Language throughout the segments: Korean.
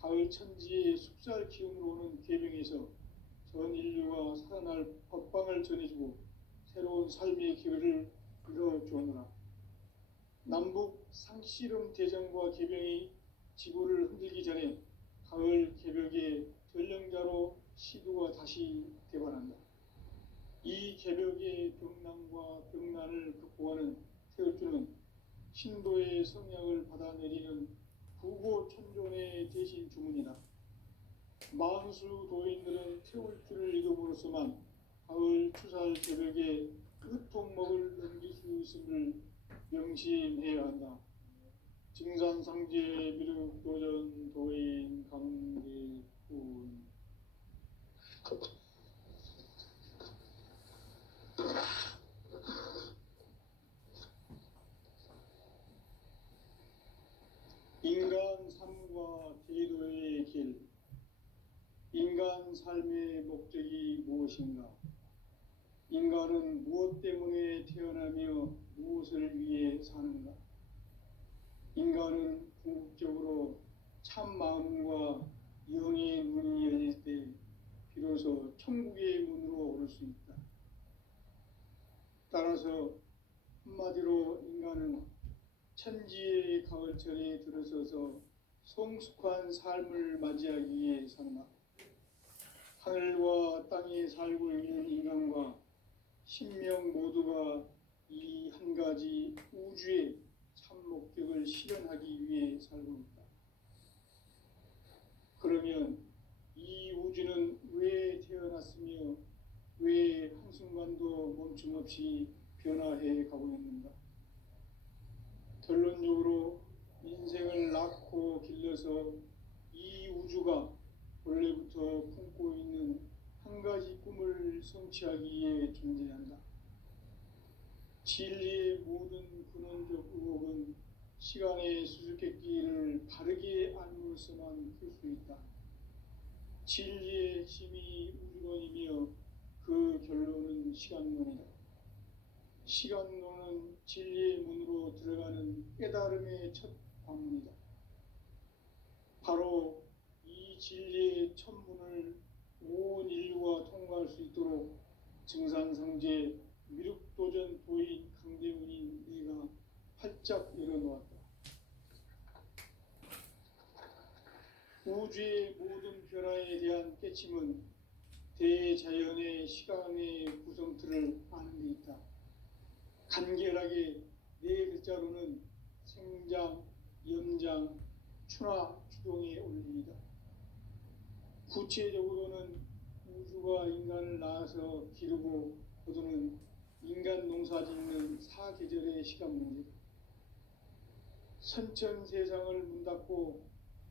가을 천지의 숲살 기운으로 오는 계병에서 전 인류가 살아날 법방을 전해주고 새로운 삶의 기회를 이뤄주었노라. 남북 상씨름 대전과 계병이 지구를 흔들기 전에 가을 개벽의 전령자로 시두가 다시 대반한다. 이 개벽의 병난과 병난을 극복하는 태울주는 신도의 성약을 받아내리는 부고천존의 대신 주문이다. 만수 도인들은 태울주를 이름으로서만 가을 추살 개벽의 끝통목을 넘길 수 있음을 명심해야 한다. 증산상제 미륵도전 도인 강대군. 인간 삶과 제도의 길. 인간 삶의 목적이 무엇인가? 인간은 무엇 때문에 태어나며 무엇을 위해 사는가? 인간은 궁극적으로 참 마음과 영의 문이 열릴 때 비로소 천국의 문으로 오를 수 있다. 따라서 한마디로 인간은 천지의 가을철에 들어서서 성숙한 삶을 맞이하기 위해 산다. 하늘과 땅에 살고 있는 인간과 신명 모두가 이 한 가지 우주의 참 목적을 실현하기 위해 살고 있다. 그러면 이 우주는 왜 태어났으며 왜 한순간도 멈춤 없이 변화해 가고 있는가? 결론적으로 인생을 낳고 길러서 이 우주가 원래부터 품고 있는 한 가지 꿈을 성취하기 위해 존재한다. 진리의 모든 근원적 의혹은 시간의 수수께끼를 바르게 알므로서만 풀 수 있다. 진리의 핵심이 우주론이며 그 결론은 시간론이다. 시간론은 진리의 문으로 들어가는 깨달음의 첫 방문이다. 바로 이 진리의 첫 문을 온 인류가 통과할 수 있도록 증산성제 미륵도전 도인 강대훈인 내가 활짝 열어놓았다. 우주의 모든 변화에 대한 깨침은 대자연의 시간의 구성틀을 아는 데 있다. 간결하게 네 글자로는 생장, 염장, 추나 추동의 원리이다. 구체적으로는 우주가 인간을 낳아서 기르고 거두는 인간 농사 짓는 사계절의 시간 문제다. 선천 세상을 문 닫고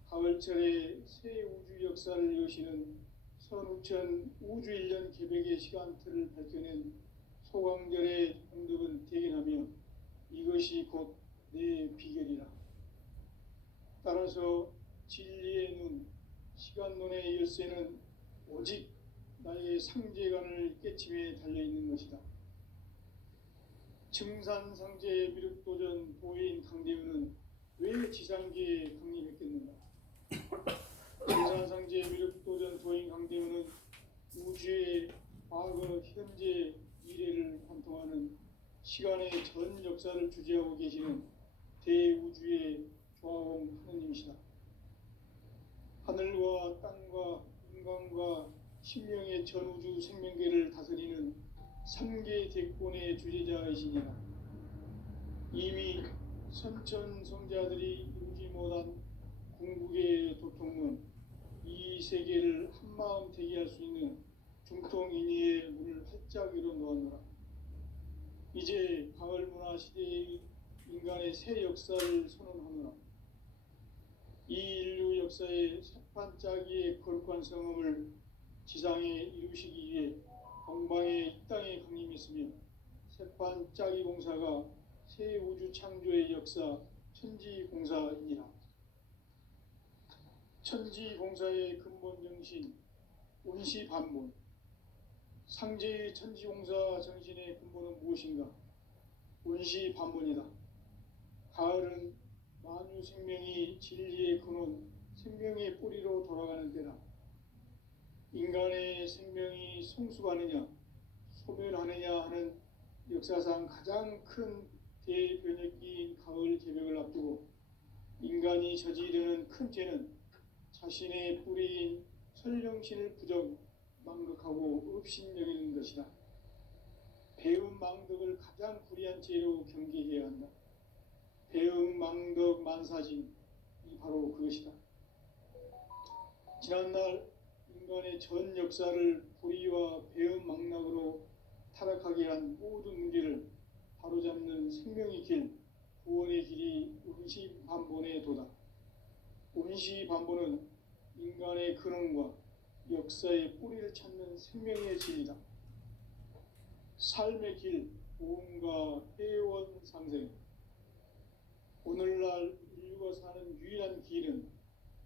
가을철에 새 우주 역사를 여시는 선우천 우주 1년 개벽의 시간틀을 밝혀낸 소강절의 공덕은 대견하며 이것이 곧 내 비결이라. 따라서 진리의 눈, 시간론의 열쇠는 오직 나의 상제관을 깨침에 달려있는 것이다. 증산상제 미륵도전 도인 강대훈은 왜 지상계에 강림했겠는가? 증산상제 미륵도전 도인 강대훈은 우주의 과거, 현재, 미래를 관통하는 시간의 전 역사를 주재하고 계시는 대우주의 조화공 하느님이시다. 하늘과 땅과 인간과 신명의 전우주 생명계를 다스리는 3계 대권의 주재자이시니라. 이미 선천성자들이 이루지 못한 궁극의 도통문, 이 세계를 한마음 되게 할 수 있는 중통인의의 문을 활짝 열어놓았노라. 이제 가을 문화 시대의 인간의 새 역사를 선언하노라. 이 인류 역사의 새판짜기의 거룩한 성음을 지상에 이루시기 위해 동방의 이 땅에 강림했으며 새판짜기 공사가 새 우주 창조의 역사 천지공사이니라. 천지공사의 근본 정신 운시반문. 상제의 천지공사 정신의 근본은 무엇인가? 운시반문이다. 가을은 만유 생명이 진리의 근원, 생명 생명의 뿌리로 돌아가는 때다. 인간의 생명이 성숙하느냐 소멸하느냐 하는 역사상 가장 큰 대변혁기인 가을 개벽을 앞두고 인간이 저지르는 큰 죄는 자신의 뿌리인 설령신을 부정 망각하고 업신여기는 것이다. 배음 망덕을 가장 불의한 죄로 경계해야 한다. 배음 망덕 만사진이 바로 그것이다. 지난날 인간의 전 역사를 불의와 배음 망락으로 타락하게 한 모든 문제를 바로잡는 생명의 길, 구원의 길이 운시반본에 도다. 운시반본은 인간의 근원과 역사의 뿌리를 찾는 생명의 진리다. 삶의 길, 보험과 회원 상생. 오늘날 인류가 사는 유일한 길은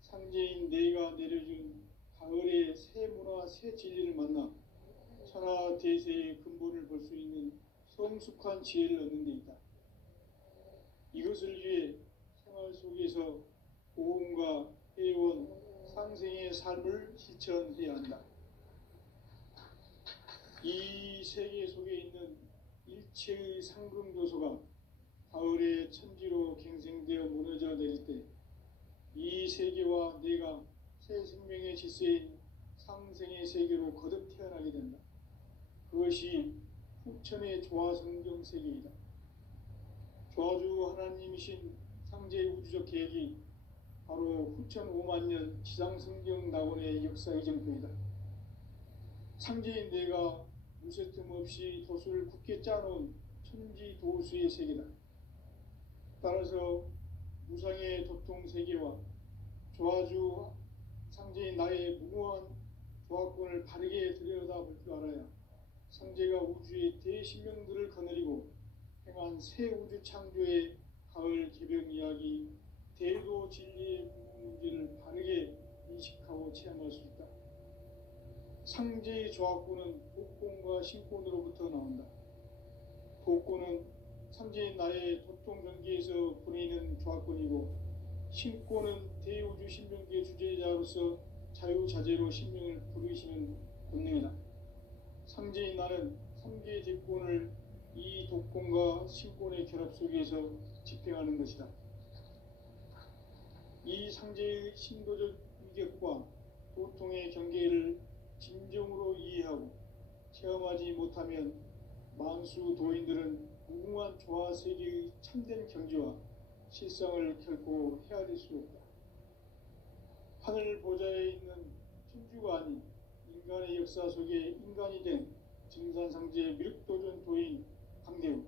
상제인 내가 내려준 가을의 새 문화, 새 진리를 만나 천하 대세의 근본을 볼 수 있는 성숙한 지혜를 얻는 데 있다. 이것을 위해 생활 속에서 보험과 회원, 상생의 삶을 실천해야 한다. 이 세계 속에 있는 일체의 상금도서가 가을의 천지로 갱생되어 무너져 내릴 때 이 세계와 내가 새 생명의 질서인 상생의 세계로 거듭 태어나게 된다. 그것이 후천의 조화성경 세계이다. 조화주 하나님이신 상제의 우주적 계획이 바로 후천 5만년 지상성경 낙원의 역사 이정표이다. 상제인 내가 무쇠틈 없이 도수를 굳게 짜놓은 천지도수의 세계다. 따라서 무상의 도통 세계와 조화주 상제인 나의 무모한 조화권을 바르게 들여다볼 줄 알아야 상제가 우주의 대신명들을 거느리고 행한 새 우주 창조의 가을 개벽 이야기, 대도 진리의 문제를 바르게 인식하고 체험할 수 있다. 상제의 조화권은 복권과 신권으로부터 나온다. 복권은 상제인 나의 도통 경계에서 보내는 조화권이고 신권은 대우주 신명기의 주제자로서 자유자재로 신명을 부르시는 본능이다. 상제인 나는 3개의 제권을 이 독권과 신권의 결합 속에서 집행하는 것이다. 이 상제의 신도적 위격과 도통의 경계를 진정으로 이해하고 체험하지 못하면 만수 도인들은 무궁한 조화 세계의 참된 경지와 실상을 결코 헤아릴 수 없다. 하늘 보좌에 있는 천주가 아닌 인간의 역사 속에 인간이 된 증산상제의 미륵도전 도인 강대우,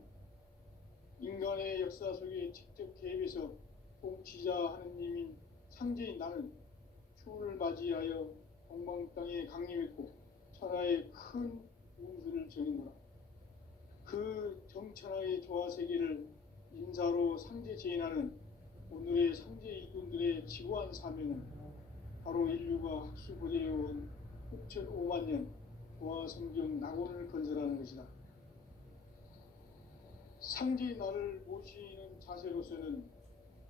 인간의 역사 속에 직접 개입해서 통치자 하느님인 상제인 나는 추운을 맞이하여 동방 땅에 강림했고 천하의 큰 운수를 정했노라. 그 정천하의 조화 세계를 인사로 상제 제인하는 오늘의 상제 일꾼들의 지구한 사명은 바로 인류가 학수고대해온 후천 5만년 조화성경 낙원을 건설하는 것이다. 상제의 나를 모시는 자세로서는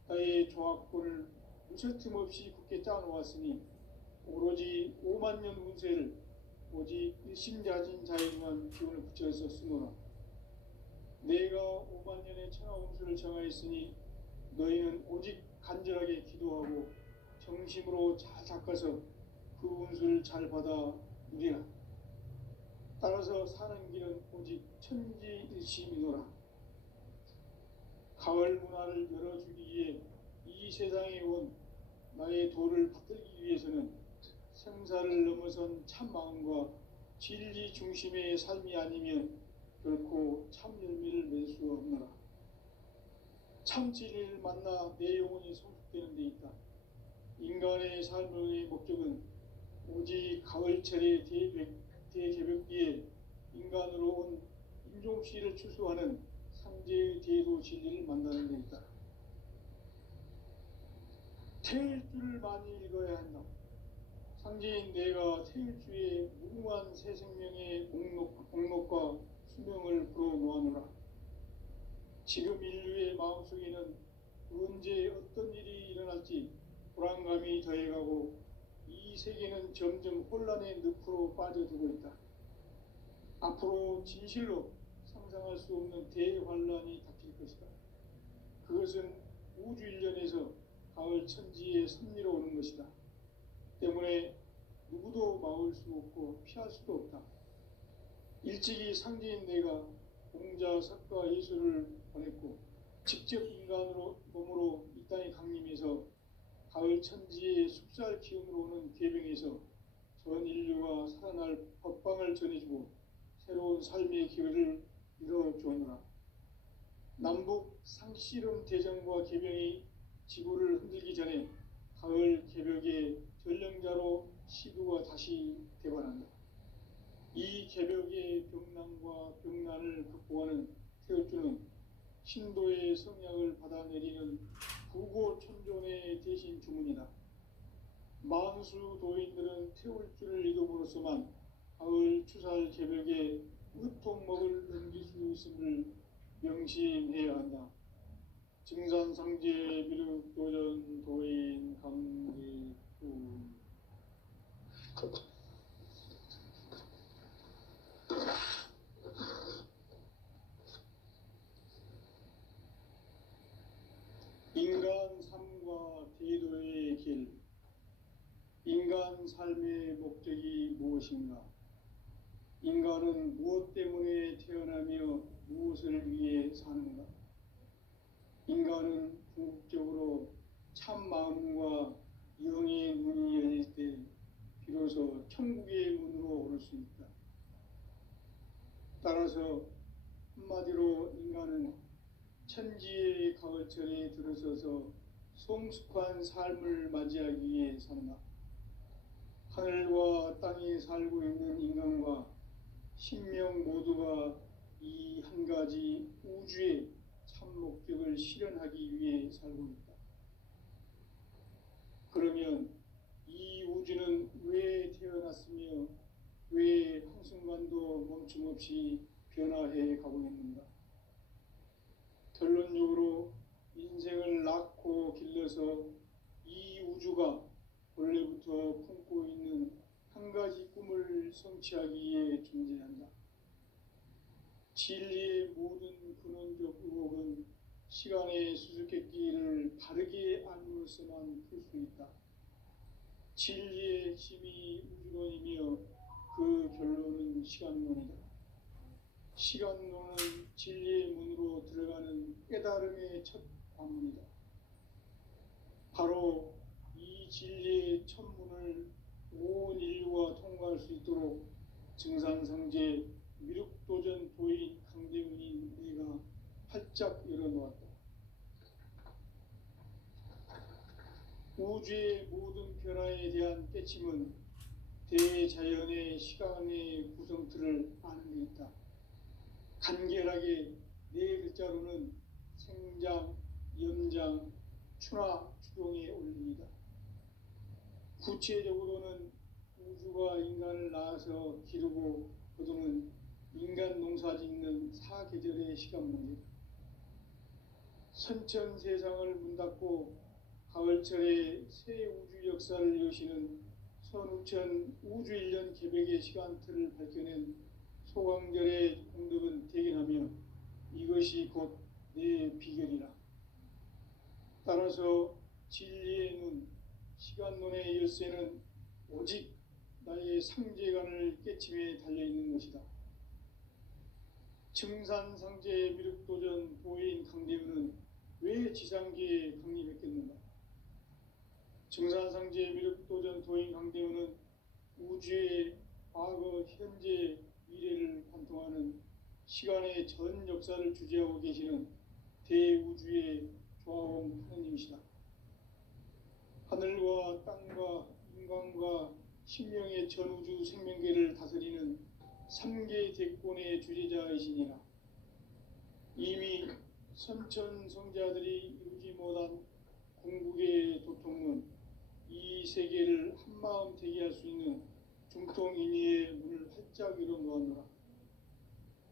나의 조화권을 무쇠틈 없이 굳게 짜놓았으니 오로지 5만년 운세를 오직 일심자진 자에게만 기운을 붙여서 쓰노라. 내가 5만년의 천하 운수를 정하였으니 너희는 오직 간절하게 기도하고 정심으로 잘 닦아서 그 운수를 잘 받아 누리라. 따라서 사는 길은 오직 천지일심이노라. 가을 문화를 열어주기 위해 이 세상에 온 나의 도를 받들기 위해서는 생사를 넘어선 참 마음과 진리 중심의 삶이 아니면 결코 참 열매를 맺을 수 없노라. 참 진리를 만나 내 영혼이 성숙되는 데 있다. 인간의 삶의 목적은 오직 가을철의 대개벽기에 인간으로 온 인종시를 추수하는 상제의 대도 진리를 만나는 데 있다. 태일주를 많이 읽어야 한다. 상제인 내가 태일주의 무궁한 새 생명의 목록과 수명을 불어놓아노라. 지금 인류의 마음속에는 언제 어떤 일이 일어날지 불안감이 더해가고 이 세계는 점점 혼란의 늪으로 빠져들고 있다. 앞으로 진실로 상상할 수 없는 대환란이 닥칠 것이다. 그것은 우주 일련에서 가을 천지의 섭리로 오는 것이다. 때문에 누구도 막을 수 없고 피할 수도 없다. 일찍이 상제인 내가 공자, 석가, 예수를 보냈고 직접 인간으로 몸으로 이 땅에 강림해서 가을 천지의 숲살 기운으로 오는 계병에서 전 인류가 살아날 법방을 전해주고 새로운 삶의 기회를 이뤄주었노라. 남북 상씨름 대전과 계병이 지구를 흔들기 전에 가을 개벽의 전령자로 시두가 다시 대반한다. 이 개벽의 병난과 병난을 극복하는 태울주는 신도의 성약을 받아내리는 구고천존의 대신 주문이다. 만수 도인들은 태울주를 이름으로서만 가을 추살 개벽에 의통목을 넘길 수 있음을 명심해야 한다. 증산상제 미륵도전 도인 강기구 인간 삶과 대도의 길. 인간 삶의 목적이 무엇인가? 인간은 무엇 때문에 태어나며 무엇을 위해 사는가? 인간은 궁극적으로 참 마음과 영의 문이 열릴 때 비로소 천국의 문으로 오를 수 있다. 따라서 한마디로 인간은 천지의 가을철에 들어서서 성숙한 삶을 맞이하기 위해 산다. 하늘과 땅에 살고 있는 인간과 신명 모두가 이 한 가지 우주의 참 목적을 실현하기 위해 살고 있다. 그러면 이 우주는 왜 태어났으며 왜 한순간도 멈춤없이 변화해 가고 있는가? 결론적으로 인생을 낳고 길러서 이 우주가 원래부터 품고 있는 한 가지 꿈을 성취하기 위해 존재한다. 진리의 모든 근원적 의혹은 시간의 수수께끼를 바르게 알므로서만 풀 수 있다. 진리의 핵심이 우주론이며 그 결론은 시간론이다. 시간론은 진리의 문으로 들어가는 깨달음의 첫 관문이다. 바로 이 진리의 첫 문을 온 인류가 통과할 수 있도록 증산상제 미륵도전 도인 강대훈이 내가 활짝 열어놓았다. 우주의 모든 변화에 대한 깨침은 대자연의 시간의 구성틀을 아는 데 있다. 간결하게 네 글자로는 생장, 연장, 추나 추동의 원리이다. 구체적으로는 우주가 인간을 낳아서 기르고 거두는 인간 농사 짓는 사계절의 시간 문제다. 선천 세상을 문 닫고 가을철에 새 우주 역사를 여시는 선우천 우주 1년 개벽의 시간틀을 밝혀낸 소강절의 공덕은 대견하며 이것이 곧 내 비결이라. 따라서 진리의 눈, 시간론의 열쇠는 오직 나의 상제관을 깨침에 달려있는 것이다. 증산상제 미륵도전 도인 강대훈은 왜 지상계에 강림했겠는가? 증산상제 미륵도전 도인 강대훈은 우주의 과거, 현재, 미래를 관통하는 시간의 전 역사를 주재하고 계시는 대우주의 조화원 하느님이시다. 하늘과 땅과 인간과 신명의 전우주 생명계를 다스리는 3개 대권의 주재자이시니라. 이미 선천성자들이 이루지 못한 궁극의 도통은 이 세계를 한마음 되게 할 수 있는 중통인의의 문을 활짝 열어놓았노라.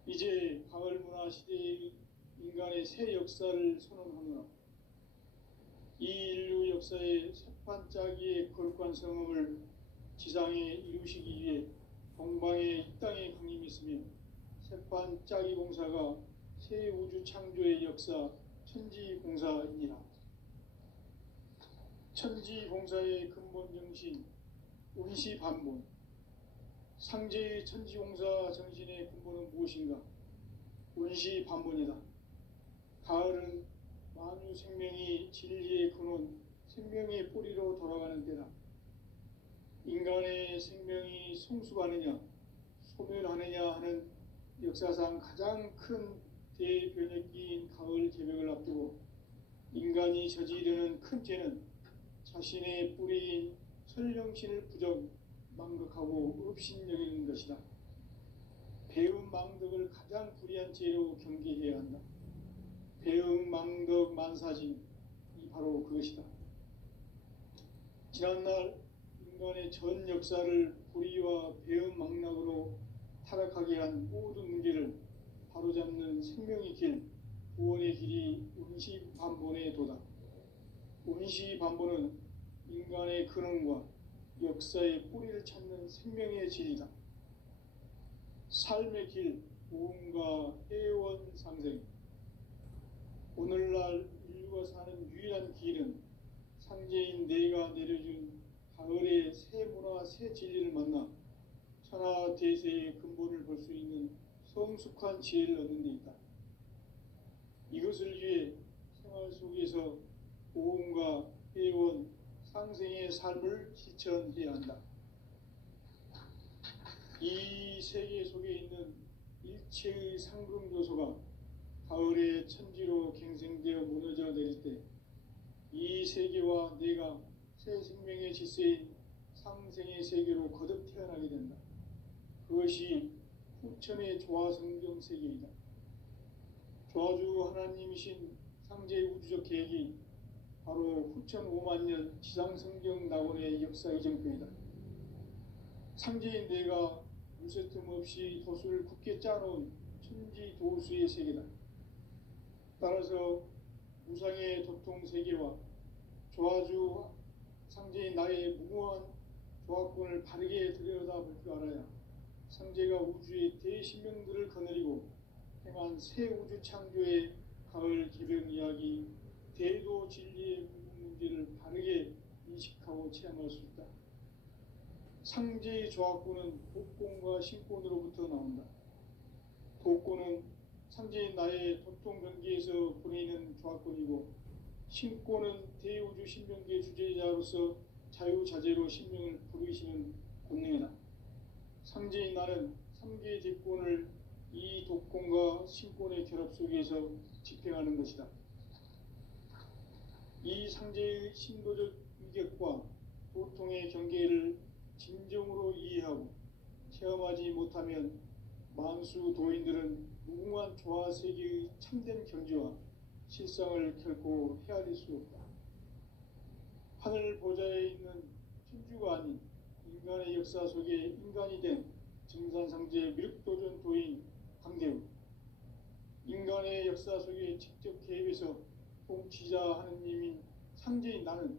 이제 가을 문화 시대의 인간의 새 역사를 선언하노라. 이 인류 역사의 첫 반짝이의 거룩한 성음을 지상에 이루시기 위해 동방의 이 땅에 강림했으며 새판 짜기 공사가 새 우주 창조의 역사 천지공사이니라. 천지공사의 근본 정신 운시반본. 상제의 천지공사 정신의 근본은 무엇인가? 운시반본이다. 가을은 만유 생명이 진리의 근원, 생명의 뿌리로 돌아가는 때다. 인간의 생명이 성숙하느냐, 소멸하느냐 하는 역사상 가장 큰 대변혁기인 가을 개벽을 앞두고 인간이 저지르는 큰 죄는 자신의 뿌리인 설령신을 망각하고 업신여기는 것이다. 배음 망덕을 가장 불의한 죄로 경계해야 한다. 배음 망덕 만사진이 바로 그것이다. 지난날 인간의 전 역사를 불의와 배음 망락으로 타락하게 한 모든 문제를 바로잡는 생명의 길, 구원의 길이 운시반본의 도다. 운시반본은 인간의 근원과 역사의 뿌리를 찾는 생명의 진리다. 삶의 길, 보험과 해원 상생. 오늘날 인류가 사는 유일한 길은 상제인 내가 내려준 가을의 새 문화, 새 진리를 만나 천하 대세의 근본을 볼 수 있는 성숙한 지혜를 얻는 데 있다. 이것을 위해 생활 속에서 보험과 해원, 상생의 삶을 실천해야 한다. 이 세계 속에 있는 일체의 상금 요소가 가을의 천지로 갱생되어 무너져 내릴 때 이 세계와 내가 새 생명의 질서인 상생의 세계로 거듭 태어나게 된다. 그것이 후천의 조화성경 세계이다. 조화주 하나님이신 상제의 우주적 계획이 바로 후천 5만 년 지상성경 낙원의 역사 이정표이다. 상제인 내가 물새틈 없이 도수를 굳게 짜놓은 천지 도수의 세계다. 따라서 우상의 도통 세계와 조화주 상제인 나의 무모한 조화권을 바르게 들여다볼 줄 알아야 상제가 우주의 대신명들을 거느리고 행한 새 우주 창조의 가을 개벽 이야기, 대도 진리의 문제를 바르게 인식하고 체험할 수 있다. 상제의 조화권은 독권과 신권으로부터 나온다. 독권은 상제인 나의 도통 경계에서 보내는 조화권이고, 신권은 대우주 신명계 주제자로서 자유자재로 신명을 부르시는 권능이다. 상제인 나는 3개의 대권을 이 독권과 신권의 결합 속에서 집행하는 것이다. 이 상제의 신도적 위격과 도통의 경계를 진정으로 이해하고 체험하지 못하면 만수 도인들은 무궁한 조화 세계의 참된 경지와 실상을 결코 헤아릴 수 없다. 하늘 보좌에 있는 천주가 아닌 인간의 역사 속에 인간이 된 증산상제 미륵도전 도인 강대우, 인간의 역사 속에 직접 개입해서 통치자 하느님인 상제인 나는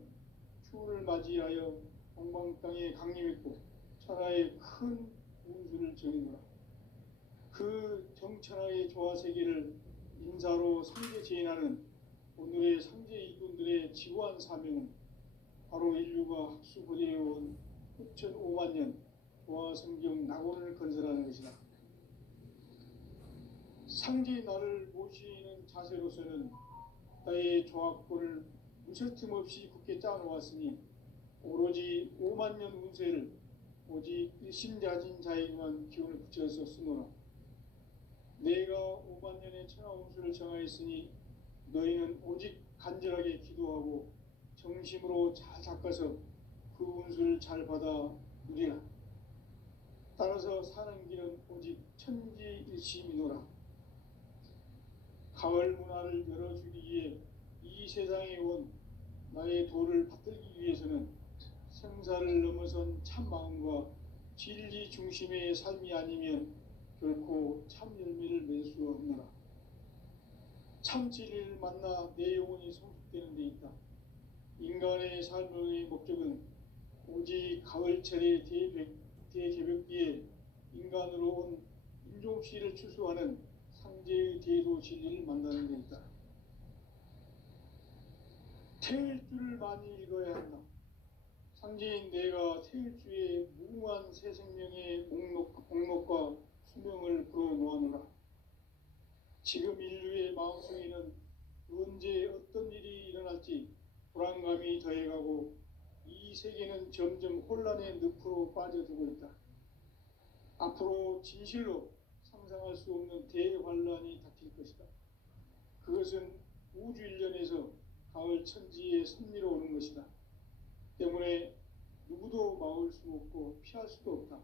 추운을 맞이하여 동방 땅에 강림했고 천하의 큰 운수를 정해노라. 그 정천하의 조화 세계를 인사로 상제 제인하는 오늘의 상제 일꾼들의 지구한 사명은 바로 인류가 학수고대해온 후천 5만 년 조화 성경 낙원을 건설하는 것이다. 상제의 나를 모시는 자세로서는 나의 조화권을 무설틈 없이 굳게 짜놓았으니 오로지 5만 년 운세를 오직 일심자진 자에게만 기운을 붙여서 쓰노라. 내가 5만 년의 천하 운수를 정하였으니 너희는 오직 간절하게 기도하고 정심으로 잘 닦아서 그 운수를 잘 받아 누리라. 따라서 사는 길은 오직 천지일심이노라. 가을 문화를 열어주기 위해 이 세상에 온 나의 도를 받들기 위해서는 생사를 넘어선 참 마음과 진리 중심의 삶이 아니면 결코 참 열매를 맺을 수 없노라. 참 진리를 만나 내 영혼이 성숙되는 데 있다. 인간의 삶의 목적은 오직 가을철의 대개벽기에 인간으로 온 인종시를 추수하는 상제의 대도 진리를 만나는 데 있다. 태일주를 많이 읽어야 한다. 상제인 내가 태일주의 무궁한 새 생명의 목록과 수명을 불어놓아노라. 지금 인류의 마음속에는 언제 어떤 일이 일어날지 불안감이 더해가고 이 세계는 점점 혼란의 늪으로 빠져들고 있다. 앞으로 진실로 상상할 수 없는 대환란이 닥칠 것이다. 그것은 우주 일련에서 가을 천지의 섭리로 오는 것이다. 때문에 누구도 막을 수 없고 피할 수도 없다.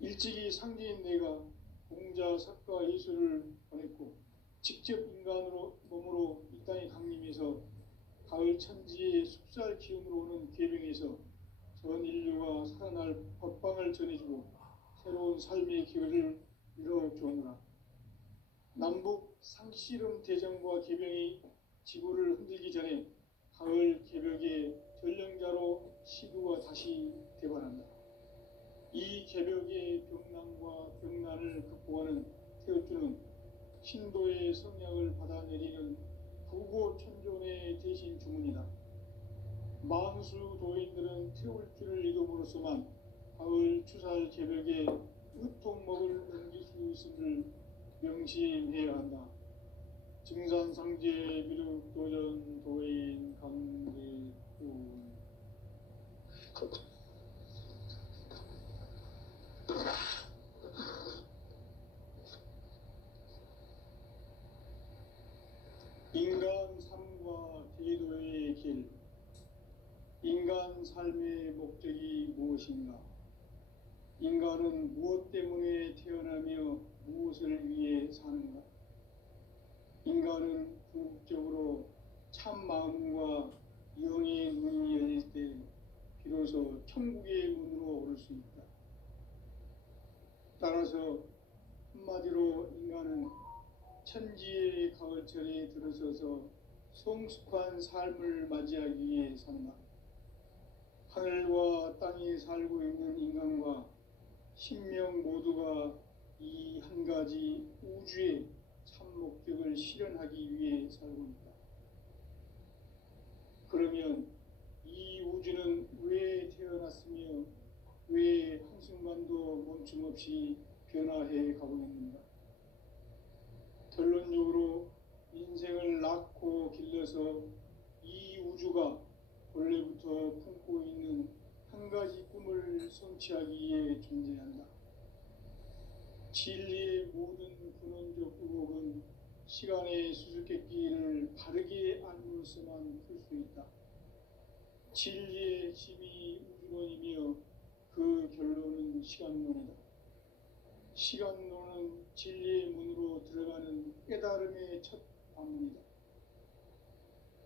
일찍이 상제인 내가 공자, 석가, 예수를 보냈고 직접 인간으로 몸으로 이 땅에 강림해서 가을 천지의 숲살 기운으로 오는 계명에서 전 인류가 살아날 법방을 전해주고 새로운 삶의 기회를 이뤄주오노라. 남북 상씨름 대전과 개병이 지구를 흔들기 전에 가을 개벽의 전령자로 시구가 다시 되관한다. 이 개벽의 병난과 병난을 극복하는 태울주는 신도의 성약을 받아내리는 부고천존의 대신 주문이다. 만수 도인들은 태울주를 읽음으로써만 가을 추살 개벽에 으통먹을 넘길 수 있음을 명심해야 한다. 증산상제 미륵도전 도인 강대군. 인간 삶과 제도의 길. 인간 삶의 목적이 무엇인가? 인간은 무엇 때문에 태어나며 무엇을 위해 사는가? 인간은 궁극적으로 참 마음과 영의 문이 열릴 때 비로소 천국의 문으로 오를 수 있다. 따라서 한마디로 인간은 천지의 가을철에 들어서서 성숙한 삶을 맞이하기 위해 산다. 하늘과 땅에 살고 있는 인간과 신명 모두가 이 한 가지 우주의 참 목적을 실현하기 위해 살고 있다. 그러면 이 우주는 왜 태어났으며 왜 한순간도 멈춤없이 변화해 가고 있는가? 결론적으로 인생을 낳고 길러서 이 우주가 원래부터 품고 있는 한 가지 꿈을 성취하기 위해 존재한다. 진리의 모든 근원적 의혹은 시간의 수수께끼를 바르게 알므로서만 풀 수 있다. 진리의 핵심이 우주론이며 그 결론은 시간론이다. 시간론은 진리의 문으로 들어가는 깨달음의 첫 관문이다.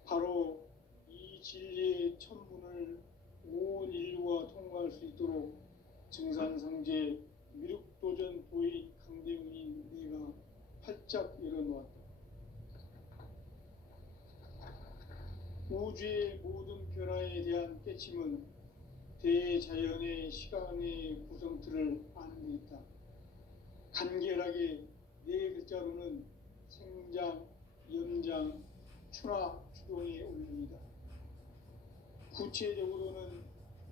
바로 이 진리의 첫 문을 온 인류가 통과할 수 있도록 증산상제 미륵도전 도인 강대훈인 내가 활짝 열어놓았다. 우주의 모든 변화에 대한 깨침은 대자연의 시간의 구성틀을 아는 데 있다. 간결하게 네 글자로는 생장, 염장, 추나, 추동에 올립니다. 구체적으로는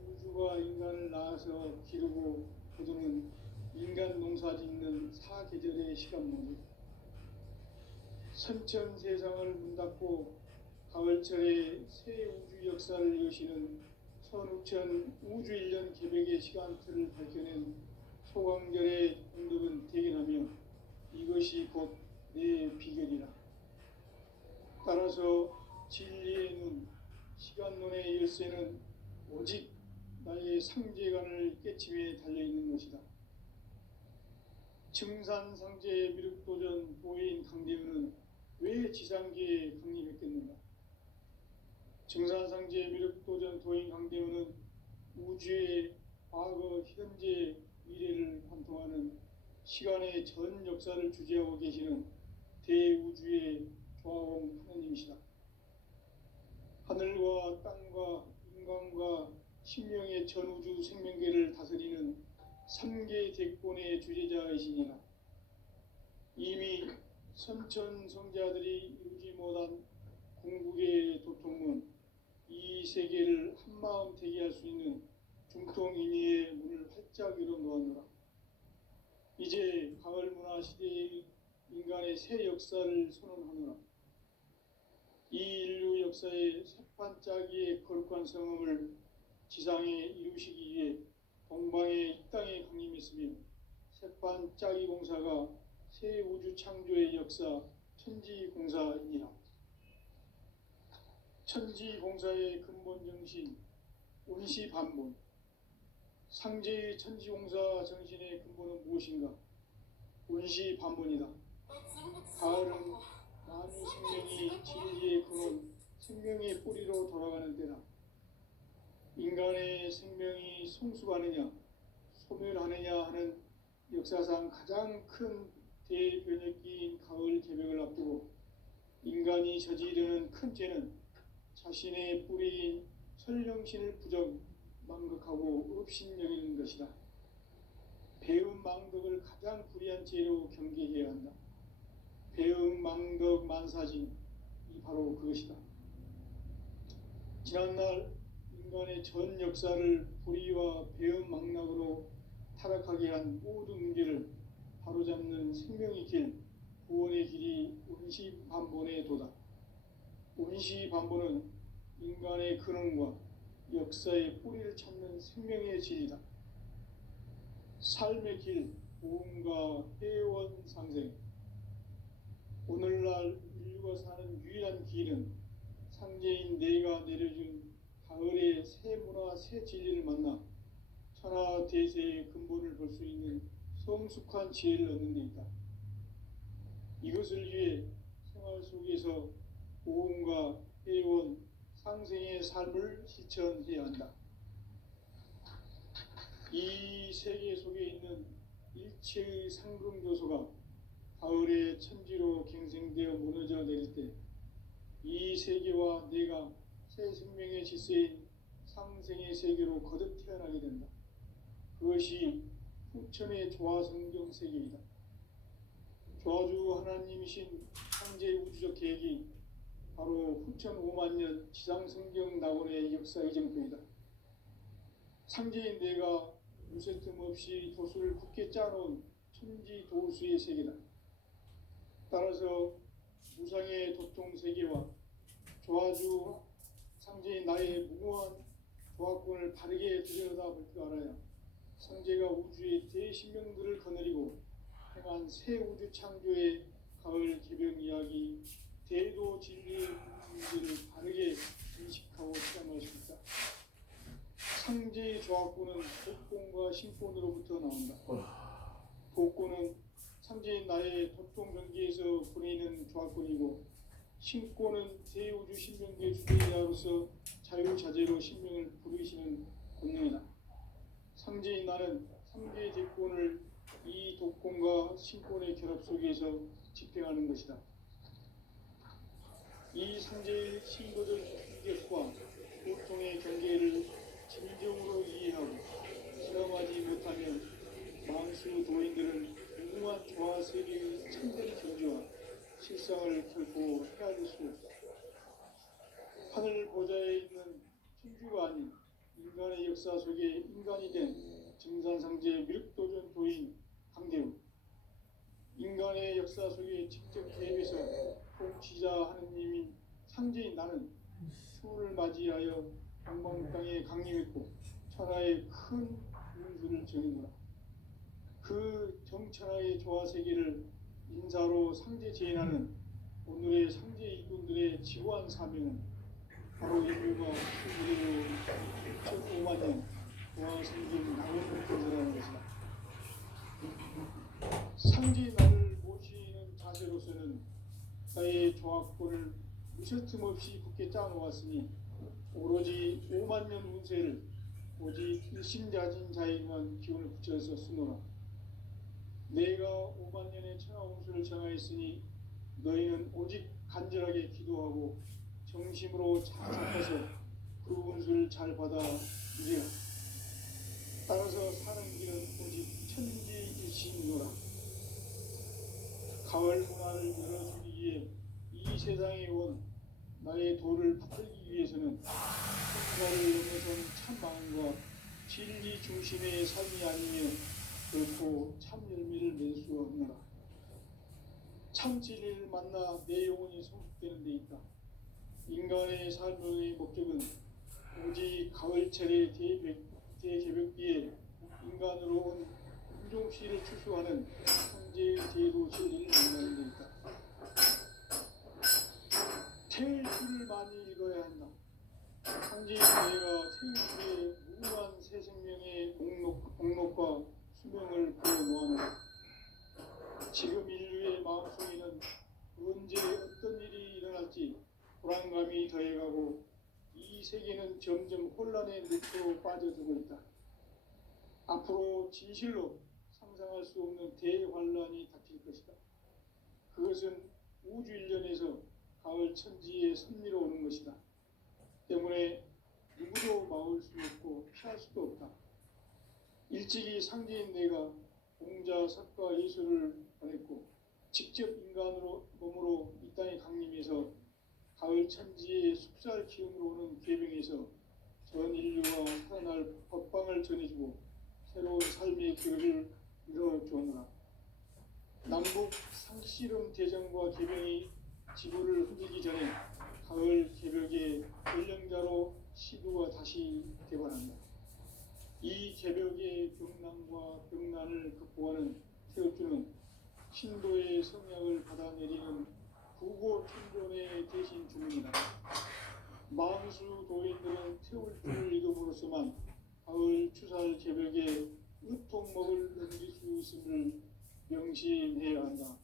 우주가 인간을 낳아서 기르고 거두는 인간 농사 짓는 사계절의 시간문이 선천 세상을 문닫고 가을철에 새 우주 역사를 여시는 선우천 우주일년 개벽의 시간틀을 밝혀낸 소강절의 공덕은 대견하며 이것이 곧 내 비결이라. 따라서 진리의 눈, 시간론의 열쇠는 오직 나의 상제관을 깨침에 달려있는 것이다. 증산상제 미륵도전 도인 강대훈은 왜 지상계에 강림했겠는가? 증산상제 미륵도전 도인 강대훈은 우주의 과거, 현재, 미래를 관통하는 시간의 전 역사를 주재하고 계시는 대우주의 조화공 하느님이시다. 하늘과 땅과 인간과 신명의 전우주 생명계를 다스리는 3개 대권의 주제자이시니라. 이미 선천성자들이 이루지 못한 궁극의 도통은 이 세계를 한마음 되게 할 수 있는 중통인의의 문을 활짝 열어 놓았노라. 이제 가을 문화 시대의 인간의 새 역사를 선언하노라. 이 인류 역사의 새반짝이의 거룩한 성음을 지상에 이루시기 위해 동방의 이 땅에 강림했으며 새반짝이 공사가 새 우주 창조의 역사 천지공사이니라. 천지공사의 근본 정신 운시반본. 상제의 천지공사 정신의 근본은 무엇인가? 운시반본이다. 가을은 만유 생명이 진리의 근원, 생명의 뿌리로 돌아가는 때다. 인간의 생명이 성숙하느냐, 소멸하느냐 하는 역사상 가장 큰 대변혁기인 가을 개벽을 앞두고 인간이 저지르는 큰 죄는 자신의 뿌리인 설령신을 부정, 망극하고 업신여기는 것이다. 배음 망덕을 가장 불의한 죄로 경계해야 한다. 배음 망덕 만사진이 바로 그것이다. 지난날 인간의 전 역사를 불의와 배음 망락으로 타락하게 한 모든 문제를 바로잡는 생명의 길, 구원의 길이 운시반본의 도다. 운시반본은 인간의 근원과 역사의 뿌리를 찾는 생명의 진리다. 삶의 길, 보험과 회원 상생. 오늘날 인류가 사는 유일한 길은 상제인 내가 내려준 가을의 새 문화, 새 진리를 만나 천하 대세의 근본을 볼 수 있는 성숙한 지혜를 얻는 데 있다. 이것을 위해 생활 속에서 보험과 회원, 상생의 삶을 실천해야 한다. 이 세계 속에 있는 일체의 상금 요소가 가을의 천지로 갱생되어 무너져 내릴 때 이 세계와 내가 새 생명의 질서인 상생의 세계로 거듭 태어나게 된다. 그것이 후천의 조화성경 세계이다. 조화주 하나님이신 창제 우주적 계획이 바로 후천 5만 년 지상성경 낙원의 역사 이정표이다. 상제인 내가 무쇠 틈 없이 도수를 굳게 짜놓은 천지 도수의 세계다. 따라서 무상의 도통 세계와 조화주 상제인 나의 무모한 조화권을 바르게 들여다볼 줄 알아야 상제가 우주의 대신명들을 거느리고 행한 새 우주 창조의 가을 개벽 이야기, 대도 진리의 문제를 바르게 인식하고 체험할 수 있다. 상제의 조화권은 복권과 신권으로부터 나온다. 복권은 상제인 나의 도통 경계에서 보내는 조화권이고, 신권은 대우주 신명계 주제자로서 자유자재로 신명을 부르시는 권능이다. 상제인 나는 3개의 대권을 이 독권과 신권의 결합 속에서 집행하는 것이다. 이 상제의 신도적 인격과 고통의 경계를 진정으로 이해하고 실험하지 못하면 망수 도인들은 무궁한 조화 세계의 참된 경지와 실상을 결코 헤아릴 수 없다. 하늘 보좌에 있는 천주가 아닌 인간의 역사 속에 인간이 된 증산상제 미륵도전 도인 강대우. 인간의 역사 속에 직접 개입해서 통치자 하느님인 상제인 나는 추운을 맞이하여 방방 땅에 강림했고 천하의 큰 운수를 정했노라. 그 정천하의 조화 세계를 인사로 상제 제인하는 오늘의 상제 일꾼들의 지고한 사명은 바로 인류가 그대로 6,5만 년 조화 생긴 낙원을 건설하는 것이다. 상제 나를 모시는 자세로서는 나의 조화권을 무쇠틈 없이 굳게 짜놓았으니 오로지 5만 년 운세를 오직 일심자진 자에게만 기운을 붙여서 쓰노라. 내가 5만 년의 천하 운수를 정하였으니 너희는 오직 간절하게 기도하고 정심으로 잘 잡아서 그 운수를 잘 받아 누리라. 따라서 사는 길은 오직 천지일신이노라. 가을 문화를 열어주기 위해 이 세상에 온 나의 도를 받들기 위해서는 생사를 넘어선 참 마음과 진리 중심의 삶이 아니면 결코 참 열매를 맺을 수 없노라. 참 진리를 만나 내 영혼이 성숙되는 데 있다. 인간의 삶의 목적은 오직 가을철의 대개벽기에 인간으로 온 인종씨를 추수하는 황제의 대도 진리를 만나는 데 있다. 태일주를 많이 읽어야 한다. 황제의 대가 태일주의 무궁한 새 생명의 목록과 수명을 풀어놓아놓아. 지금 인류의 마음속에는 언제 어떤 일이 일어날지 불안감이 더해가고 이 세계는 점점 혼란의 늪으로 빠져들고 있다. 앞으로 진실로 상상할 수 없는 대환란이 닥칠 것이다. 그것은 우주 일련에서 가을 천지의 섭리로 오는 것이다. 때문에 누구도 막을 수 없고 피할 수도 없다. 일찍이 상제인 내가 공자, 석가, 예수를 보냈고 직접 인간으로 몸으로 이 땅에 강림해서 가을 천지의 숙살 기운으로 오는 계명에서 전 인류와 살아날 법방을 전해주고 새로운 삶의 길을 이뤄주었노라. 남북 상씨름 대전과 계명이 지구를 흔들기 전에 가을 개벽의 전령자로 시도가 다시 개관한다. 이 개벽의 병난과 병난을 극복하는 태엽주는 신도의 성약을 받아내리는 구고 천존의 대신 주문이다. 만수 도인들은 태울주를 이름으로서만 가을 추살 개벽에 으통먹을 넘길 수 있음을 명심해야 한다.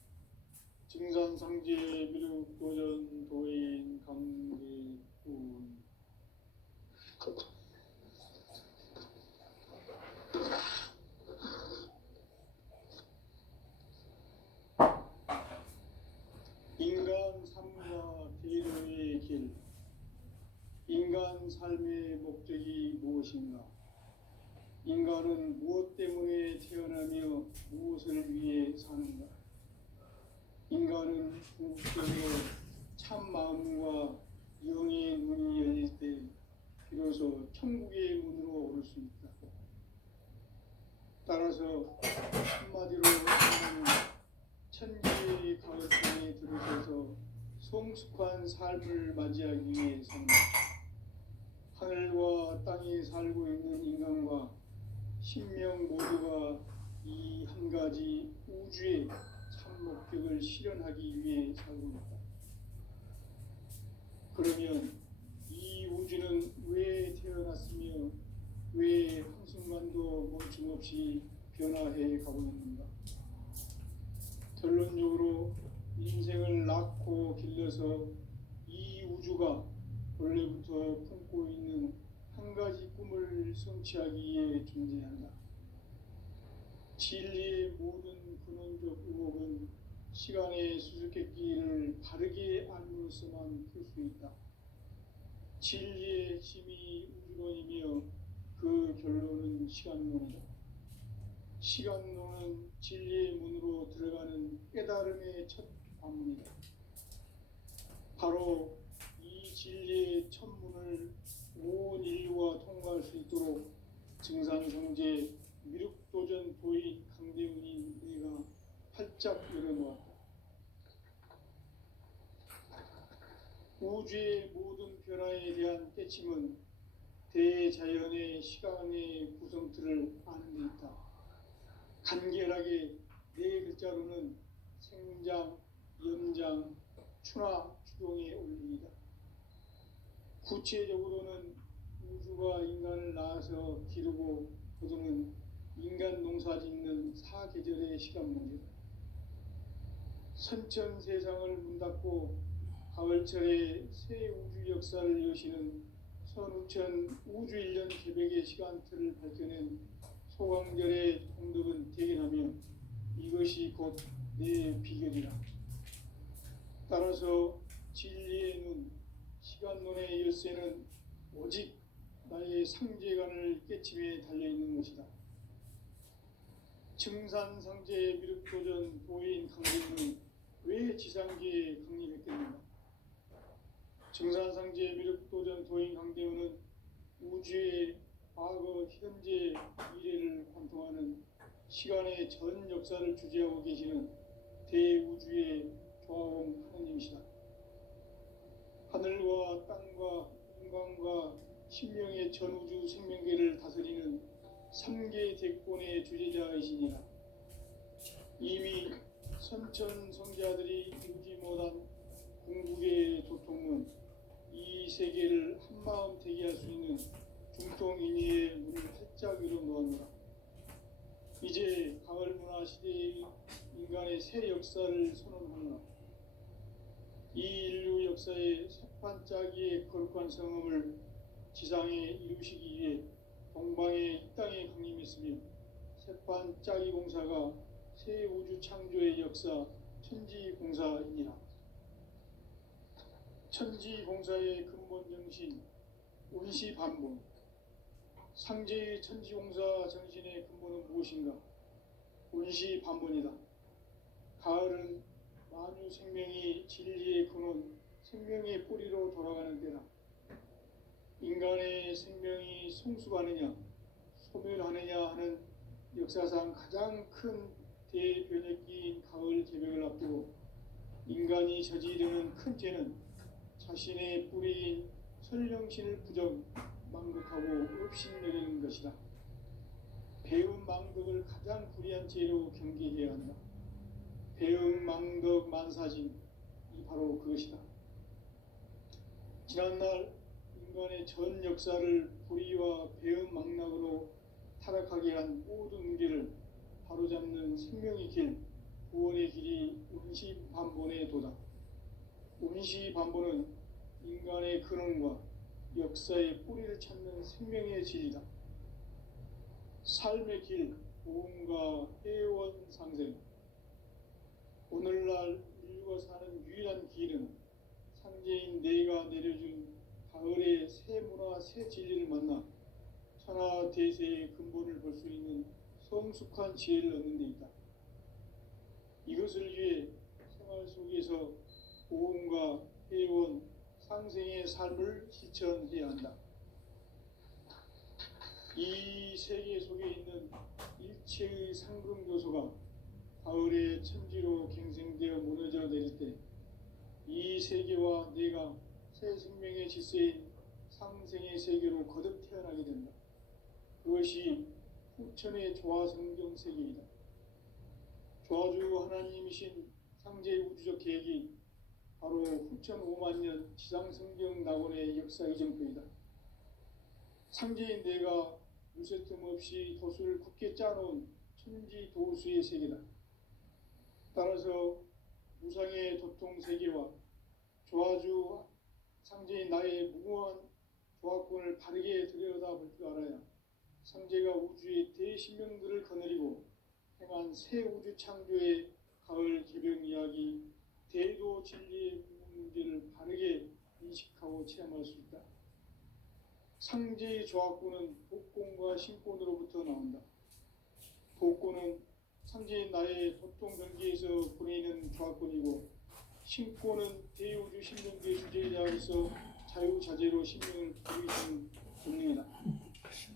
증산상제 미륵도전 도인 강대군. 인간 삶과 대로의 길. 인간 삶의 목적이 무엇인가? 인간은 무엇 때문에 태어나며 무엇을 위해 사는가? 인간은 궁극적으로 참 마음과 영의 문이 열릴 때 비로소 천국의 문으로 오를 수 있다. 따라서 한마디로 인간은 천지의 가을방에 들어서서 성숙한 삶을 맞이하기 위해 산다. 하늘과 땅에 살고 있는 인간과 신명 모두가 이 한 가지 우주의 참 목적을 실현하기 위해 살고 있다. 그러면 이 우주는 왜 태어났으며 왜 한순간도 멈춤없이 변화해 가고 있는가? 결론적으로 인생을 낳고 길러서 이 우주가 원래부터 품고 있는 한 가지 꿈을 성취하기 위해 존재한다. 진리의 모든 근원적 의혹은 시간의 수수께끼를 바르게 알므로서만 풀 수 있다. 진리의 핵심이 우주론이며 그 결론은 시간론이다. 시간론은 진리의 문으로 들어가는 깨달음의 첫 관문이다. 바로 이 진리의 첫 문을 온 인류가 통과할 수 있도록 증산성제 미륵도전 도인 강대훈이 내가 활짝 열어놓았다. 우주의 모든 변화에 대한 깨침은 대자연의 시간의 구성틀을 아는 데 있다. 간결하게 네 글자로는 생장, 연장, 추나 추동의 원리이다. 구체적으로는 우주가 인간을 낳아서 기르고 거두는 인간 농사 짓는 사계절의 시간 문제다. 선천 세상을 문 닫고 가을철에 새 우주 역사를 여시는 선우천 우주일년 개벽의 시간틀을 밝혀낸 소강절의 공덕은 대견하며 이것이 곧 내 비결이라. 따라서 진리의 눈, 시간론의 열쇠는 오직 나의 상제관을 깨침에 달려있는 것이다. 증산상제 미륵도전 도인 강림은 왜 지상계에 강림했겠는가? 증산상제 미륵도전 도인 강대우는 우주의 과거, 현재, 미래를 관통하는 시간의 전 역사를 주재하고 계시는 대우주의 조화원 하느님이시다. 하늘과 땅과 인간과 신명의 전우주 생명계를 다스리는 3계 대권의 주재자이시니라. 이미 선천성자들이 이루지 못한 궁극의 도통은 이 세계를 한마음 되게 할 수 있는 중통인의의 문을 활짝 열어놓았노라. 이제 가을 문화 시대의 인간의 새 역사를 선언하노라. 이 인류 역사의 새반짝이의 거룩한 성음을 지상에 이루시기 위해 동방의 이 땅에 강림했으며 새반짝이 공사가 새 우주 창조의 역사 천지공사이니라. 천지공사의 근본 정신 운시반본. 상제의 천지공사 정신의 근본은 무엇인가? 운시반본이다. 가을은 만유 생명이 진리의 근원, 생명의 뿌리로 돌아가는 때다. 인간의 생명이 성숙하느냐, 소멸하느냐 하는 역사상 가장 큰 대변혁기인 가을 개벽을 앞두고 인간이 저지르는 큰 죄는 자신의 뿌리인 설령신을 부정, 망극하고 업신여기는 것이다. 배움 망덕을 가장 불의한 죄로 경계해야 한다. 배움 망덕 만사진, 이 바로 그것이다. 지난날 인간의 전 역사를 불의와 배움 망락으로 타락하게 한 모든 문제를 바로잡는 생명의 길, 구원의 길이 운시반본의 도다. 운시반본은 인간의 근원과 역사의 뿌리를 찾는 생명의 진리다. 삶의 길, 보험과 해원 상생. 오늘날 인류가 사는 유일한 길은 상제인 내가 내려준 가을의 새 문화, 새 진리를 만나 천하 대세의 근본을 볼 수 있는 성숙한 지혜를 얻는 데 있다. 이것을 위해 생활 속에서 보험과 해원, 상생의 삶을 실천해야 한다. 이 세계 속에 있는 일체의 상금교소가 가을의 천지로 갱생되어 무너져 내릴 때 이 세계와 내가 새 생명의 질서인 상생의 세계로 거듭 태어나게 된다. 그것이 후천의 조화성경 세계이다. 조화주 하나님이신 상제의 우주적 계획이 바로 후천 5만년 지상성경 낙원의 역사 이정표이다. 상제인 내가 무쇠틈 없이 도수를 굳게 짜놓은 천지 도수의 세계다. 따라서 무상의 도통 세계와 조화주 상제인 나의 무궁한 조화권을 바르게 들여다볼 줄 알아야 상제가 우주의 대신명들을 거느리고 행한 새 우주 창조의 가을 개벽 이야기, 대도 진리의 문제를 바르게 인식하고 체험할 수 있다. 상제의 조화권은 복권과 신권으로부터 나온다. 복권은 상제인 나의 도통 경계에서 보내는 조화권이고, 신권은 대우주 신명계 주제자로서 자유자재로 신명을 기르시는 본능이다.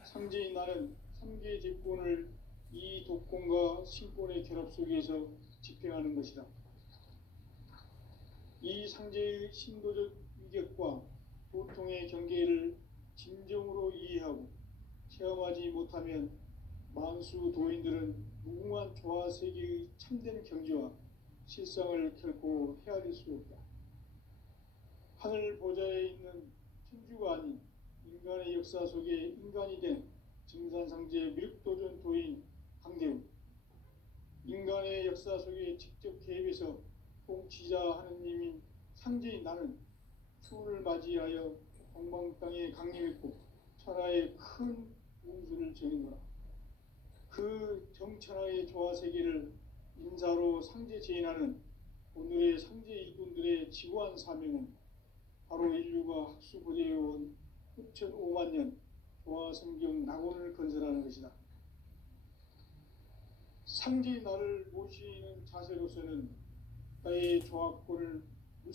상제인 나는 3개 제권을 이 독권과 신권의 결합 속에서 집행하는 것이다. 이 상제의 신도적 위격과 도통의 경계를 진정으로 이해하고 체험하지 못하면 만수 도인들은 무궁한 조화 세계의 참된 경지와 실상을 결코 헤아릴 수 없다. 하늘 보좌에 있는 천주가 아닌 인간의 역사 속에 인간이 된 증산상제 미륵도전 도인 강대우, 인간의 역사 속에 직접 개입해서 통치자 하느님인 상제인 나는 추운을 맞이하여 동방 땅에 강림했고 천하의 큰 운수를 정인노라. 그 정천하의 조화 세계를 인사로 상제 제인하는 오늘의 상제 일꾼들의 지구한 사명은 바로 인류가 학수고대해온 후천 5만년 도와 성경 낙원을 건설하는 것이다. 상지 나를 모시는 자세로서는 나의 조합권을